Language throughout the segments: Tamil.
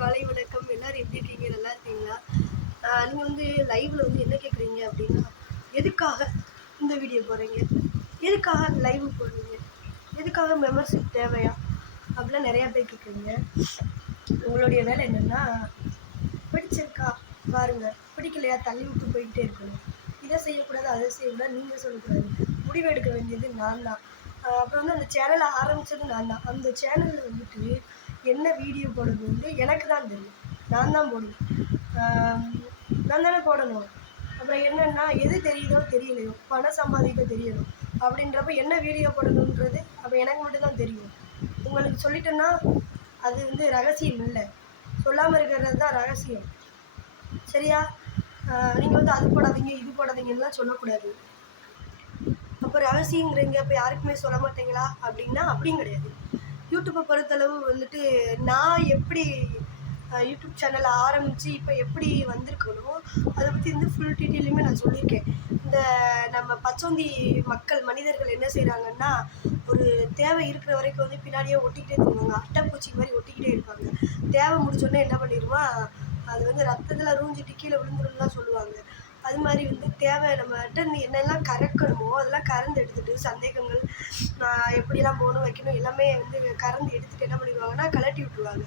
காலை வணக்கம். எல்லாரும் எப்படி இருக்கீங்க? நல்லா இருக்கீங்களா? நீங்கள் வந்து லைவ்ல வந்து என்ன கேட்குறீங்க அப்படின்னா எதுக்காக இந்த வீடியோ போடுறீங்க? எதுக்காக லைவ் போடுறீங்க? எதுக்காக மெம்பர்ஷிப் தேவையா? அப்படிலாம் நிறையா பேர் கேட்குறீங்க உங்களுடைய வேலை என்னென்னா பிடிச்சிருக்கா பாருங்க. பிடிக்கலையா? தள்ளி விட்டு போயிட்டே இருக்கணும். இதை செய்யக்கூடாது அதை செய்யக்கூடாது நீங்கள் சொல்லக்கூடாது. முடிவு எடுக்க வேண்டியது நான் தான் அப்புறம் வந்து அந்த சேனலை ஆரம்பித்தது நான் தான் அந்த சேனலில் வந்துட்டு என்ன வீடியோ போடுறது வந்து எனக்கு தான் தெரியும். நான் தான் போடணும். நான் தானே போடணும். அப்புறம் என்னென்னா எது தெரியுதோ தெரியலையோ பணம் சம்பாதிக்க தெரியணும். அப்படின்றப்ப என்ன வீடியோ போடணுன்றது அப்போ எனக்கு மட்டும்தான் தெரியும். உங்களுக்கு சொல்லிட்டேன்னா அது வந்து ரகசியம் இல்லை. சொல்லாமல் இருக்கிறது தான் ரகசியம். சரியா? நீங்கள் வந்து அது போடாதீங்க இது போடாதீங்கன்னுலாம் சொல்லக்கூடாது. அப்போ ரகசியங்கிறீங்க இப்போ யாருக்குமே சொல்ல மாட்டீங்களா? அப்படின்னா அப்படியும் கிடையாது. யூடியூப்பை பொறுத்தளவு வந்துட்டு நான் எப்படி யூடியூப் சேனல் ஆரம்பித்து இப்போ எப்படி வந்திருக்கணும் அதை பற்றி வந்து ஃபுல் டீட்டெயிலுமே நான் சொல்லியிருக்கேன் இந்த நம்ம பச்சோந்தி மக்கள் மனிதர்கள் என்ன செய்கிறாங்கன்னா ஒரு தேவை இருக்கிற வரைக்கும் வந்து பின்னாடியே ஒட்டிக்கிட்டே இருப்பாங்க அட்டைப்பூச்சி மாதிரி ஒட்டிக்கிட்டே இருப்பாங்க. தேவை முடிச்சோடனே என்ன பண்ணிடுவான் அது வந்து ரத்தத்தில் ரூஞ்சிட்டு கீழே விழுந்துரும்லாம் சொல்லுவாங்க. அது மாதிரி வந்து தேவை நம்மகிட்ட இருந்து என்னெல்லாம் கறக்கணுமோ அதெல்லாம் கறந்து எடுத்துட்டு சந்தேகங்கள் நான் எப்படிலாம் போகணும் வைக்கணும் எல்லாமே வந்து கறந்து எடுத்துட்டு என்ன பண்ணிடுவாங்கன்னா கலட்டி விட்டுருவாங்க.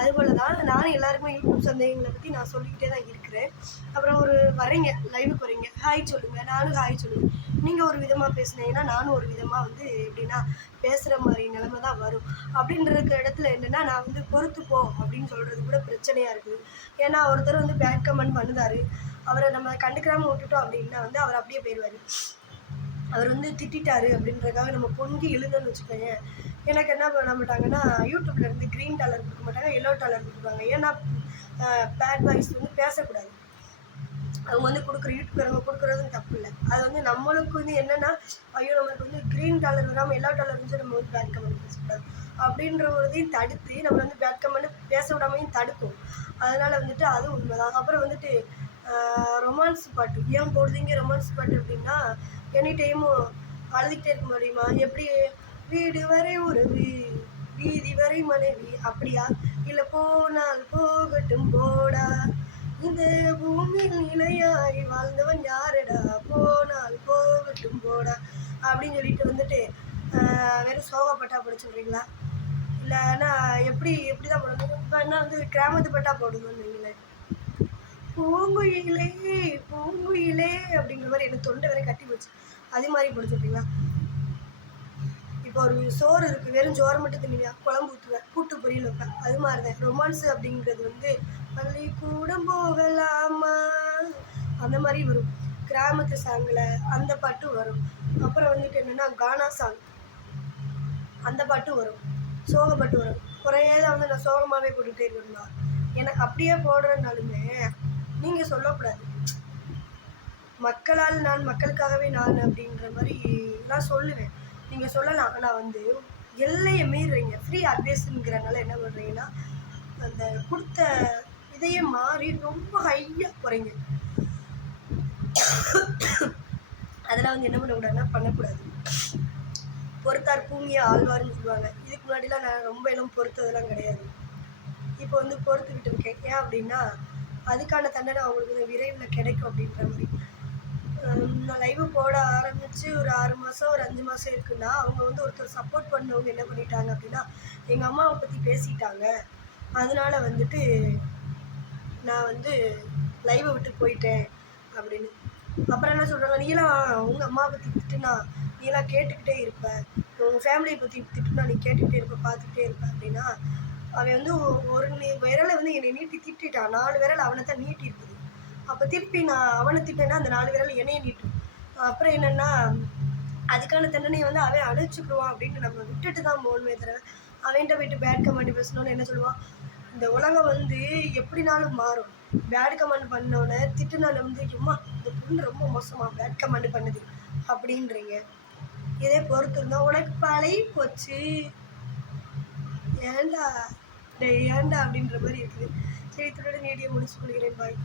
அதுபோல் தான் நானும் எல்லாருக்குமே யூடியூப் சந்தேகங்களை பற்றி நான் சொல்லிக்கிட்டே தான் இருக்கிறேன். அப்புறம் ஒரு வரீங்க லைவுக்கு வரீங்க. ஹாய் சொல்லுங்கள் நானும் ஹாய் சொல்லுவேன் நீங்கள் ஒரு விதமாக பேசுனீங்கன்னா நானும் ஒரு விதமாக வந்து எப்படின்னா பேசுகிற மாதிரி நிலமை தான் வரும். அப்படின்ற இடத்துல என்னென்னா நான் வந்து பொறுத்துப்போம் அப்படின்னு சொல்கிறது கூட பிரச்சனையாக இருக்குது. ஏன்னா ஒருத்தர் வந்து பேட் கமெண்ட் பண்ணுதாரு. அவரை நம்ம கண்டுக்கிறாமல் விட்டுட்டோம் அப்படின்னா வந்து அவர் அப்படியே போயிடுவார். அவர் வந்து திட்டாரு அப்படின்றதுக்காக நம்ம பொங்கி எழுந்தோன்னு வச்சுக்கோங்க எனக்கு என்ன பண்ண மாட்டாங்கன்னா யூடியூப்ல இருந்து க்ரீன் டாலர் கொடுக்க மாட்டாங்க எல்லோ டாலர் கொடுப்பாங்க. ஏன்னா பேட் வாய்ஸ் வந்து பேசக்கூடாது. அவங்க வந்து கொடுக்குற யூடியூப்காரங்க கொடுக்குறதும் தப்பு இல்லை. அது வந்து நம்மளுக்கு வந்து என்னென்னா ஐயோ நம்மளுக்கு வந்து க்ரீன் டாலர் வராமல் எல்லோ டாலர் இருந்துச்சு நம்ம வந்து பேட் கமெண்ட் பேசக்கூடாது. அப்படின்ற ஒரு இதையும் தடுத்து நம்ம வந்து பேட் கமெண்ட் பேச விடாமையும் தடுக்கும். அதனால் வந்துட்டு அது உண்மைதான். அப்புறம் வந்துட்டு ரொமான்ஸ் பாட்டு. ஏன் போடுறீங்க ரொமான்ஸ் பாட்டு அப்படின்னா எனி டைமும் அழுதுகிட்டே இருக்க முடியுமா எப்படி? வீடு வரை உறவு வீதி வரை மனைவி அப்படியா? இல்லை போனால் போகட்டும் போடா. இந்த பூமியில் நிலையாய் வாழ்ந்தவன் யாரடா? போனால் போகட்டும் போடா. அப்படின்னு சொல்லிட்டு வந்துட்டு ஆஹ் வெறும் சோகப்பட்டா போட சொல்கிறீங்களா இல்லைன்னா எப்படி எப்படி தான் போடணும்? இப்போ என்ன வந்து கிராமத்து பட்டா போடணும்னு வைங்களேன் பூங்குயிலே பூங்குயிலே அப்படிங்கிற மாதிரி எனக்கு தொண்டை வரை கட்டி போச்சு. அதே மாதிரி பிடிச்சிருப்பீங்களா இப்போ ஒரு சோறு இருக்குது வெறும் சோறு மட்டும் தின்னுவியா? குழம்பு ஊற்றுவேன் கூட்டு பொரியல் வைப்பேன். அது மாதிரி தான் ரொமான்ஸ் அப்படிங்கிறது வந்து பள்ளிக்கூடம் போகலாமா? அந்த மாதிரி வரும். கிராமத்து சாங்கில் அந்த பாட்டு வரும். அப்புறம் வந்துட்டு என்னென்னா கானா சாங் அந்த பாட்டு வரும். சோக பாட்டு வரும். குறையதான் வந்து நான் சோகமாகவே போட்டுகிட்டே இருக்கணுமா எனக்கு அப்படியே போடுறதுனாலுமே நீங்கள் சொல்லக்கூடாது. மக்களால் நான் மக்களுக்காகவே நான் அப்படின்ற மாதிரி நான் சொல்லுவேன். நீங்கள் சொல்லலாம். ஆனால் வந்து எல்லையை மீறுறீங்க. ஃப்ரீ அட்வைஸுங்கிறனால என்ன பண்ணுறீங்கன்னா அந்த கொடுத்த இதையே மாறி ரொம்ப ஹையாக போகிறீங்க அதெல்லாம் வந்து என்ன பண்ணக்கூடாதுன்னா பண்ணக்கூடாது. பொறுத்தார் பூமியை ஆழ்வார்னு சொல்லுவாங்க. இதுக்கு முன்னாடிலாம் நான் ரொம்ப எல்லாம் பொறுத்ததெல்லாம் கிடையாது. இப்போ வந்து பொறுத்துக்கிட்டு இருக்கேன். ஏன் அப்படின்னா அதுக்கான தண்டனை அவங்களுக்கு விரைவில் கிடைக்கும் அப்படின்ற மாதிரி. நான் லைவ் போட ஆரம்பித்து ஒரு ஆறு மாதம் ஒரு அஞ்சு மாதம் இருக்குன்னா அவங்க வந்து ஒருத்தர் சப்போர்ட் பண்ணவங்க என்ன பண்ணிட்டாங்க அப்படின்னா எங்கள் அம்மாவை பற்றி பேசிட்டாங்க. அதனால வந்துட்டு நான் வந்து லைவை விட்டு போயிட்டேன் அப்படின்னு. அப்புறம் என்ன சொல்கிறாங்க நீலாம் உங்கள் அம்மாவை பற்றி திட்டுனா நீலாம் கேட்டுக்கிட்டே இருப்ப. உங்கள் ஃபேமிலியை பற்றி திட்டுனா நீ கேட்டுக்கிட்டே இருப்ப பார்த்துக்கிட்டே இருப்ப அப்படின்னா அவன் வந்து ஒரு விரலை வந்து என்னை நீட்டி திட்டான் நாலு விரல் அவனை தான் நீட்டி இருக்குது அப்போ திருப்பி நான் அவனை திட்டேன்னா அந்த நாலு விரல் என்னைய நீட்டும். அப்புறம் என்னென்னா அதுக்கான தண்டனையை வந்து அவன் அணைச்சிக்கிடுவான் அப்படின்னு நம்ம விட்டுட்டு தான் போகணுமே தவிர அவன்கிட்ட போயிட்டு பேட் கமெண்ட் பேசணும்னு என்ன சொல்லுவான்? இந்த உலகம் வந்து எப்படினாலும் மாறும். பேட் கமெண்ட் பண்ணோன்னே திட்டுனால வந்து சும்மா இந்த பொண்ணு ரொம்ப மோசமாக பேட் கமெண்ட் பண்ணுது அப்படின்றீங்க. இதே பொறுத்து இருந்தால் உனக்கு பழகி போச்சு ஏன்டா டே ஏன்டா அப்படின்ற மாதிரி இருக்குது. சரி இத்துடன் வீடியோ முடிச்சு கொள்கிறேன். பாய்